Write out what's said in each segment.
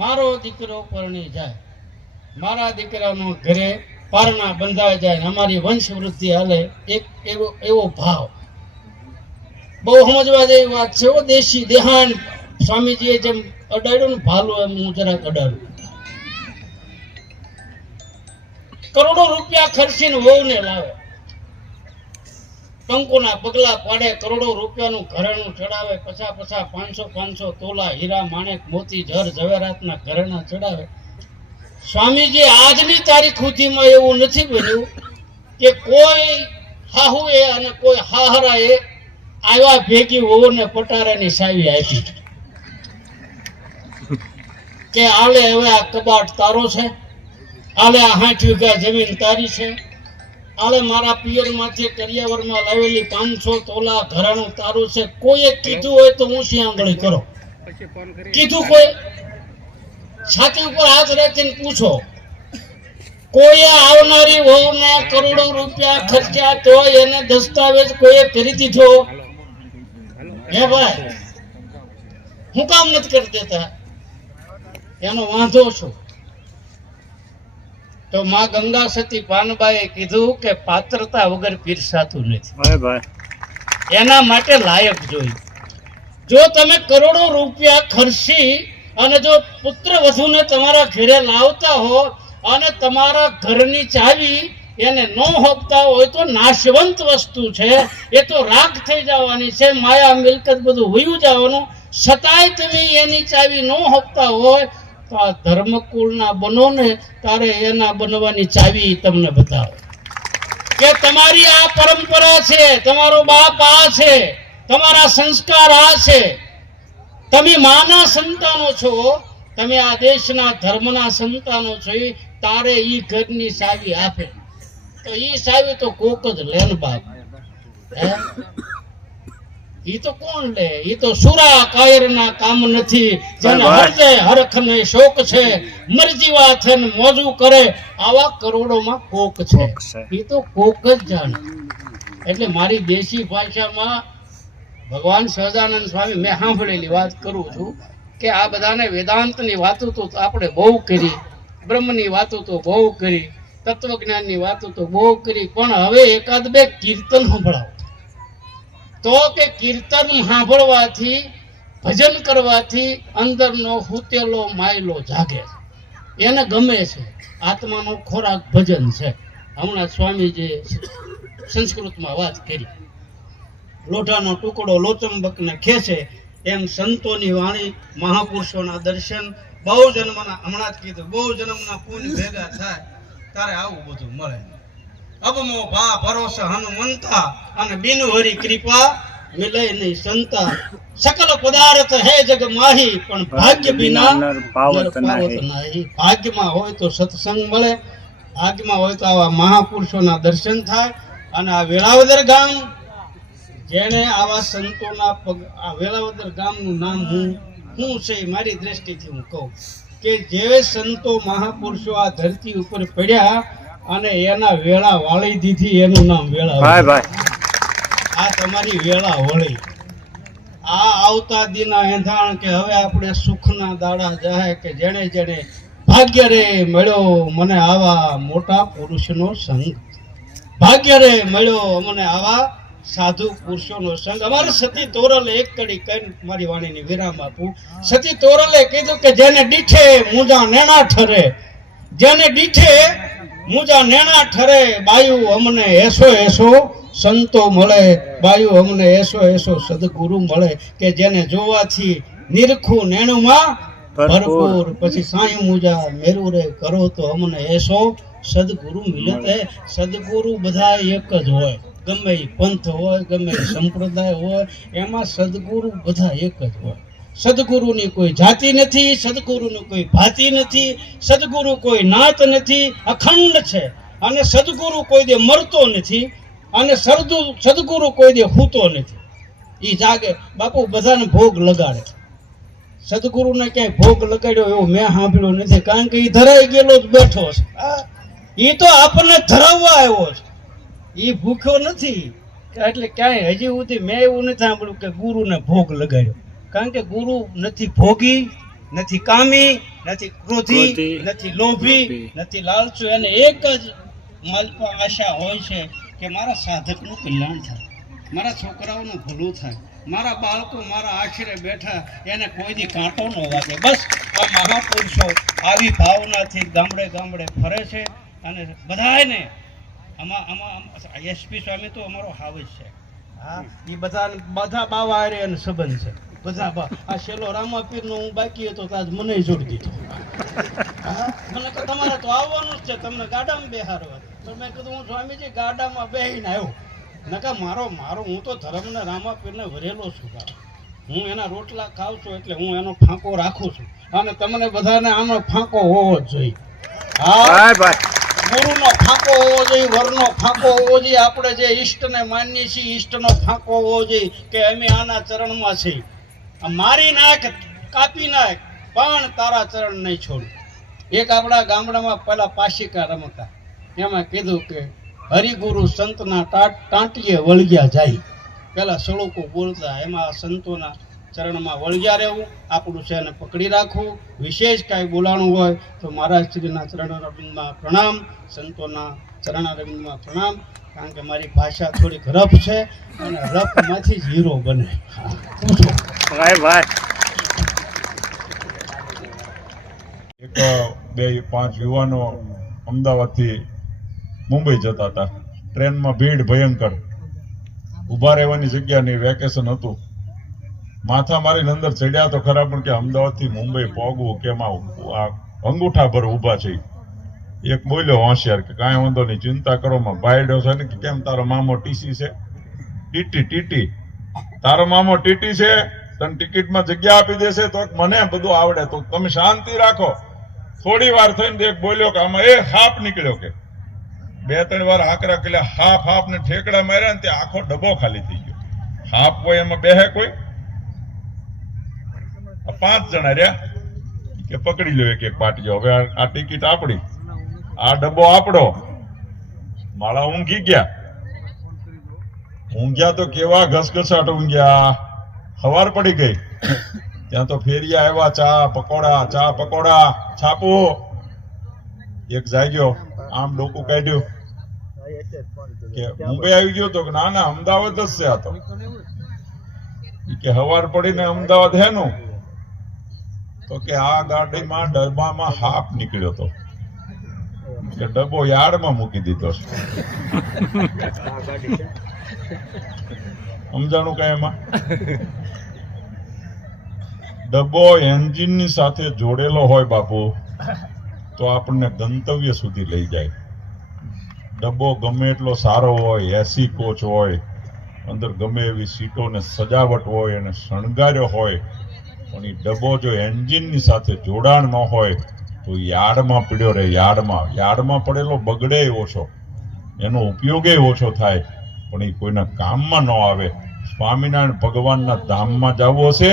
મારો દીકરો પરણી જાય, મારા દીકરાનો ઘરે પારણા બંધાઈ જાય, અમારી વંશ વૃદ્ધિ હાલે, એક એવો ભાવ બહુ સમજવા જેવી વાત છે. એવો દેશી દેહાન સ્વામીજીએ જેમ અડાડ્યું ને ભાલું, એમ હું જરાક અડાડું. કરોડો રૂપિયા ખર્ચીને વહુને લાવે, કંકુના પગલા પાડે, કરોડો રૂપિયાનું ઘરેણું ચડાવે, પછા 500 તોલા હીરા માણેક મોતી જર ઝવેરાતના ઘરેણા ચડાવે. સ્વામીજી આજની તારીખ સુધીમાં એવું નથી બન્યું કે કોઈ હાહુએ અને કોઈ હાહરાએ આવ્યા ભેગી વહુને પટારાની સાવી આપી કે આલે હવે આ કબાટ તારો છે, આલે આ 60 વીઘા જમીન તારી છે, આલે મારા પિયરમાંથી કરિયાવરમાં લાવેલી 500 તોલા ઘરાણું તારું છે. કોઈએ કીધું હોય તો હું સિંહાંગળી કરો, કીધું કોઈ છાતી ઉપર હાથ રાખીને પૂછો. કોઈએ આવનારી વહુને કરોડો રૂપિયા ખર્ચ્યા તો એને દસ્તાવેજ કોઈએ કરી દીધો? હે ભાઈ, હું કામ નથી કરી દેતા? એનો વાંધો શું? તો માં ગંગા સતી પાનબાઈએ કીધું કે પાત્રતા વગર પીરસાતું નથી, એના માટે લાયક જોઈ. જો તમે કરોડો રૂપિયા ખર્ચી અને જો પુત્ર વધુને તમારા ઘરે લાવતા હો અને તમારા ઘરની ચાવી એને ન હોપતા હોય તો નાશવંત વસ્તુ છે, એ તો રાખ થઈ જવાની છે, માયા મિલકત બધું વયું જવાનું. છતાંય તમે એની ચાવી ન હોપતા હોય તો આ ધર્મકુળના બનો ને, તારે એના બનવાની ચાવી તમને બતાવે કે તમારી આ પરંપરા છે, તમારો બાપ આ છે, તમારા સંસ્કાર આ છે, તમે માના સંતાનો છો, તમે આ દેશના ધર્મના સંતાનો છો. તારે ઈ ઘરની ચાવી આપે તો ઈ ચાવી તો કોક જ લે ને બાપ. ઈ તો કોણ લે? ઈ તો સુરા કાયરના કામ નથી, જેને હૃદય હરખ ને શોક છે, મરજીવા થઈને મોજું કરે, આવા કરોડોમાં કોક છે. ઈ તો કોક જ જાણે. એટલે મારી દેશી ભાષામાં ભગવાન સહજાનંદ સ્વામી, મેં સાંભળેલી વાત કરું છું કે આ બધાને વેદાંતની વાતો તો આપણે બહુ કરી, બ્રહ્મની વાતો તો બહુ કરી, તત્વજ્ઞાનની વાતો તો બહુ કરી, પણ હવે એકાદ બે કીર્તન સંભળાવો. તો કે કીર્તન સાંભળવાથી, ભજન કરવાથી અંદરનો હુતેલો માયલો જાગે, એને ગમે છે. આત્માનો ખોરાક ભજન છે. હમણાં સ્વામીજીએ સંસ્કૃતમાં વાત કરી, લોઢાનો ટુકડો લોચંબકને ખેંચે, એમ સંતોની વાણી, મહાપુરુષોના દર્શન, બહુ જન્મના, હમણાં જ કીધું, બહુ જન્મના પુણ્ય ભેગા થાય તારે આવું બધું મળે. અબમો ભા ભરોસે હનુમંતા અને બિનુ હરી કૃપા મિલે નહીં સંતા. સકલ પદાર્થ હે જગ માહી પણ ભાગ્ય બિના પાવત નહીં. ભાગ્યમાં હોય તો સત્સંગ મળે, ભાગ્યમાં હોય તો આવા મહાપુરુષોના દર્શન થાય. અને આ વેળાવદર ગામ, જેને આવા સંતોના પગ, આ વેળાવદર ગામનું નામ હું છે મારી દ્રષ્ટિથી હું કહું કે જે સંતો મહાપુરુષો આ ધરતી ઉપર પડ્યા અને એના વેળા વાળી દીધી, એનું નામ વેળા. આ તમારી વેળા વળી. આ આવતા દિના એંધાણ કે હવે આપણે સુખના દાડા જાય કે જેણે જેણે ભાગ્ય રે મળ્યો મને આવા મોટા પુરુષનો સંગ, ભાગ્ય રે મળ્યો મને આવા સાધુ પુરુષોનો સંગ. અમારે સતી તોરલે એક કડી કઈ મારી વાણીની વિરામ આપું. સતી તોરલે કીધું કે જેને દીઠે મુજા નેણા ઠરે, જેને દીઠે મુજા નેણા ઠરે, બાયુ અમને એસો એસો સંતો મળે, બાયુ અમને એસો એસો સદગુરુ મળે. કે જેને જોવાથી નિરખું નેણુમાં ભરપૂર, પછી સાંઈ મુજા મેરુ રે કરો તો અમને એસો સદગુરુ મિલતે. સદગુરુ બધા એક જ હોય, ગમે એ પંથ હોય, ગમે એ સંપ્રદાય હોય, એમાં સદગુરુ બધા એક જ હોય. સદગુરુની કોઈ જાતિ નથી, સદગુરુની કોઈ ભાતિ નથી, સદગુરુ કોઈ નાત નથી, અખંડ છે. અને સદગુરુ કોઈ દે મરતો નથી, અને સદગુરુ કોઈ દે હૂતો નથી. એ જાગે. બાપુ બધાને ભોગ લગાડે, સદગુરુને ક્યાંય ભોગ લગાડ્યો એવું મેં સાંભળ્યું નથી, કારણ કે એ ધરાઈ ગયેલો જ બેઠો છે. એ તો આપણને ધરાવવા આવ્યો છે, એ ભૂખ્યો નથી. એટલે ક્યાંય હજી સુધી મેં એવું નથી સાંભળ્યું કે ગુરુને ભોગ લગાડ્યો, કારણ કે ગુરુ નથી ભોગી નથી કામી, નથી ક્રોધી, નથી લોભી, નથી લાલચુ. એને એક જ માલપા આશા હોય છે કે મારા સાધકનું કલ્યાણ થાય, મારા છોકરાઓનું ભલું થાય, મારા બાળકો મારા આશરે બેઠા એને કોઈ દી કાંટો ન વાગે. બસ આ મહાપુરુષો આવી ભાવનાથી ગામડે ગામડે ફરે છે અને બધાને આમાં એસપી સ્વામી તો અમારો હાવ જ છે. હા, એ બધા બાવા હારે અને સંબંધ છે બધા. આ શેલો રામાપીરનો હું બાકી હતો તો આજ મને જોડી દીધો. મને કે તમારે તો આવવાનું જ છે, તમને ગાડામાં બેહારવા. તો મેં કીધું હું સ્વામીજી ગાડામાં બેહીને આવ્યો. નકા મારો હું તો ધર્મને રામાપીરને વરેલો છું. હું એના રોટલા ખાઉં છું એટલે હું એનો ફાંકો રાખું છું અને તમને બધાને આનો ફાંકો હોવો જ જોઈએ. હા ભાઈ, ગુરુનો ફાંકો હોવો જોઈએ, વરનો ફાંકો હોવો જોઈએ. આપણે જે ઈષ્ટને માનીએ છીએ ઈષ્ટનો ફાંકો હોવો જોઈએ કે અમે આના ચરણમાં છીએ. મારી નાખ, કાપી નાખ, પણ તારા ચરણ નહીં છોડું. એક આપણા ગામડામાં પેલા પાશિકા રમતા, એમાં કીધું કે હરિગુરુ સંતના ટાંટીએ વળગ્યા જાય. પેલા સળુકો બોલતા, એમાં સંતોના ચરણમાં વળગ્યા રહેવું, આપણું છે એને પકડી રાખવું. વિશેષ કાંઈ બોલાણું હોય તો મહારાજશ્રીના ચરણારવિંદમાં પ્રણામ, સંતોના ચરણારવિંદમાં પ્રણામ. કારણ કે મારી ભાષા થોડીક રફ છે અને રફમાંથી જ હીરો બને. એક 2-5 યુવાનો અમદાવાદથી મુંબઈ જતા હતા. ટ્રેનમાં ભીડ ભયંકર, ઊભા રહેવાની જગ્યા નહીં, વેકેશન હતું. માથા મારીને અંદર ચડ્યા તો ખરા, પણ કે અમદાવાદથી મુંબઈ પહોંચવું કેમ આ અંગૂઠા ભર ઊભા છે. એક બોલ્યો હોશિયાર કે કાંઈ વાંધો નહીં, ચિંતા કરો માં. બાયડો છે ને કે કેમ તારો મામો ટીસી છે? ટીટી તારો મામો ટીટી છે, તને ટિકિટમાં જગ્યા આપી દેશે તો મને બધું આવડે, તો તમે શાંતિ રાખો. થોડી વાર થઈને એક બોલ્યો કે આમાં હાપ નીકળ્યો. કે 2-3 વાર હાકરા કર્યા, હાપ ને ઠેકડા માર્યા ને ત્યાં આખો ડબ્બો ખાલી થઈ ગયો. હાપ કોઈ એમાં બેહે કોઈ? 5 જણા રહ્યા કે પકડી લો એક પાટીઓ. હવે આ ટિકિટ આપડી, આ ડબ્બો આપણો. માળા ઊંઘ્યા તો કેવા ઘસઘસાટ ઊંઘ્યા. સવાર પડી ગઈ, ત્યાં તો ફેરિયા આવ્યા, ચા પકોડા છાપો. એક જાગ્યો, આમ ડોકું કાઢ્યું કે મુંબઈ આવી ગયો તો ના અમદાવાદ જ છે. આ તો કે સવાર પડીને અમદાવાદ હેનું? તો કે આ ગાડીમાં ડબ્બામાં હાપ નીકળ્યો તો, કે ડબ્બો યાર્ડમાં મૂકી દીધો છે. સમજાણું કઈ એમાં? ડબ્બો એન્જિનની સાથે જોડેલો હોય બાપુ તો આપણને ગંતવ્ય સુધી લઈ જાય. ડબ્બો ગમે એટલો સારો હોય, એસી કોચ હોય, અંદર ગમે એવી સીટો ને સજાવટ હોય અને શણગાર્યો હોય, પણ એ ડબ્બો જો એન્જિનની સાથે જોડાણ ન હોય તો યાર્ડમાં પડ્યો રહે. યાર્ડમાં પડેલો બગડે ઓછો, એનો ઉપયોગે ઓછો થાય, પણ એ કોઈના કામમાં ન આવે. સ્વામિનારાયણ ભગવાનના ધામમાં જવું હશે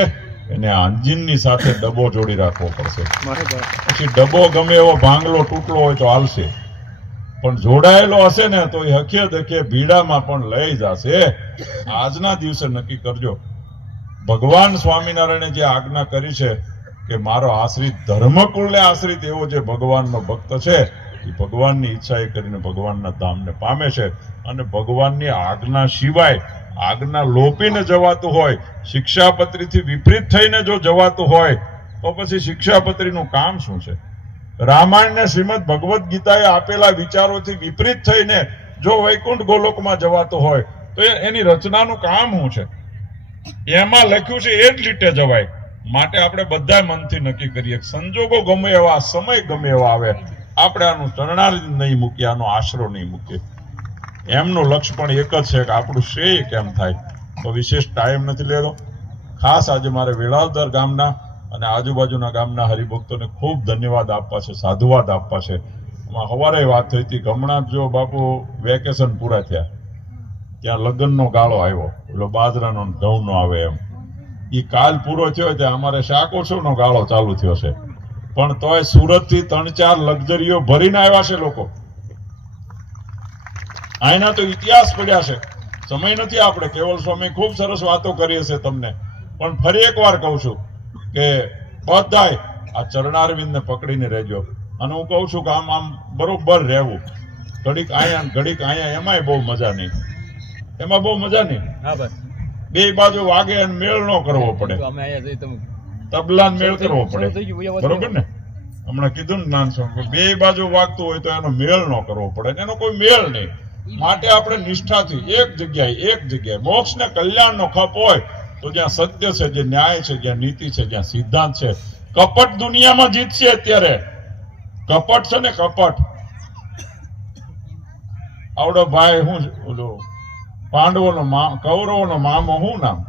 એને એન્જિનની સાથે ડબ્બો જોડી રાખવો પડશે. પછી ડબ્બો ગમે એવો ભાંગલો તૂટલો હોય તો હાલશે, પણ જોડાયેલો હશે ને તો એ હખે દખે ભીડામાં પણ લઈ જશે. આજના દિવસે નક્કી કરજો, ભગવાન સ્વામિનારાયણે જે આજ્ઞા કરી છે કે મારો આશ્રિત ધર્મકુળને આશ્રિત એવો જે ભગવાનનો ભક્ત છે એ ભગવાનની ઈચ્છા એ કરીને ભગવાનના ધામને પામે છે. અને ભગવાનની આજ્ઞા સિવાય, આજ્ઞા લોપીને જવાતું હોય, શિક્ષાપત્રીથી વિપરીત થઈને જો જવાતું હોય તો પછી શિક્ષાપત્રીનું કામ શું છે? રામાયણ ને શ્રીમદ ભગવદ્ ગીતાએ આપેલા વિચારોથી વિપરીત થઈને જો વૈકુંઠ ગોલોકમાં જવાતું હોય તો એની રચનાનું કામ શું છે? એમાં લખ્યું છે એ જ લીટે જવાય. માટે આપણે બધા મનથી નક્કી કરીએ, સંજોગો ગમે એવા, સમય ગમે એવા આવે, આપણે આનું ચરણાર્થ નહીં મૂકીએ, આનો આશરો નહીં મૂકીએ. એમનું લક્ષ્ય પણ એક જ છે કે આપણું શ્રેય કેમ થાય. તો વિશેષ ટાઈમ નથી લેતો. ખાસ આજે મારે વેળાવદર ગામના અને આજુબાજુના ગામના હરિભક્તોને ખૂબ ધન્યવાદ આપવા છે, સાધુવાદ આપવા છે. સવારે વાત થઈ હતી કે હમણાં જો બાપુ વેકેશન પૂરા થયા ત્યાં લગ્નનો ગાળો આવ્યો, પેલો બાજરાનો ઘઉંનો આવે એમ. એ કાલ પૂરો થયો ત્યાં અમારે શાકોછોનો ગાળો ચાલુ થયો છે, પણ તોય સુરતથી 3-4 લક્ઝરીઓ ભરીને આવ્યા છે લોકો. આના તો ઇતિહાસ પડ્યા છે. સમય નથી, આપણે કેવલ સ્વામી ખૂબ સરસ વાતો કરી હશે તમને, પણ ફરી એકવાર કહું છું કે બધાય આ ચરણારવિંદને પકડીને રહેજો. અને હું કહું છું કે આમ આમ બરોબર રહેવું, ઘડીક આયા ને ઘડીક આયા, એમાંય બહુ મજા નહીં, એમાં બહુ મજા નહીં. હા ભાઈ, બે બાજુ વાગે અને મેળ ન કરવો પડે, તો અમે અહીંયા જઈ તમે તબલા મેળ કરવો પડે, થઈ ગયું બરોબર ને? હમણાં કીધું ને નાનસો, બે બાજુ વાગતું હોય તો એનો મેળ ન કરવો પડે, એનો કોઈ મેળ નહીં. માટે આપણે નિષ્ઠાથી એક જગ્યાએ મોક્ષ ને કલ્યાણ નો ખપ હોય તો જ્યાં સત્ય છે, જે ન્યાય છે, જ્યાં નીતિ છે, જ્યાં સિદ્ધાંત છે. કપટ દુનિયામાં જીતશે અત્યારે, કપટ છે ને કપટ. આવડો ભાઈ હું ઓલો પાંડવોનો કૌરવોનો મામો શું નામ?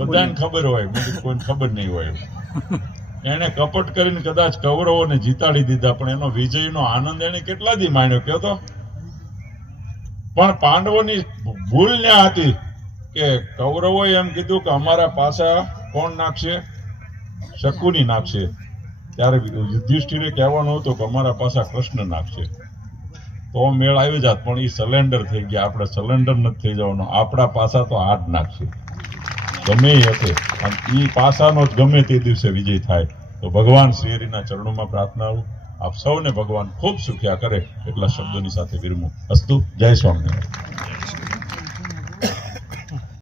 બધાને ખબર હોય, બીજું કોઈને ખબર નહીં હોય. એને કપટ કરીને કદાચ કૌરવોને જીતાડી દીધા, પણ એનો વિજયનો આનંદ એને કેટલા દી માણ્યો કયો તો? પણ પાંડવોની ભૂલ ન્યા હતી કે કૌરવોએ એમ કીધું કે અમારા પાછા કોણ નાખશે? શકુની નાખશે. ત્યારે યુધિષ્ઠિરે કહેવાનું હતું કે અમારા પાછા કૃષ્ણ નાખશે, તો મેળ આવી જાત. પણ એ સલેન્ડર થઈ ગયા. આપણે સલેન્ડર નથી થઈ જવાનું, આપણા પાછા તો હાથ નાખશે ગમે એ હશે, અને એ પાસાનો જ ગમે તે દિવસે વિજય થાય. તો ભગવાન શ્રી હરિના ચરણોમાં પ્રાર્થના, આપ સૌને ભગવાન ખૂબ સુખ્યા કરે એટલા શબ્દોની સાથે વિરમું. અસ્તુ. જય સ્વામિનારાયણ.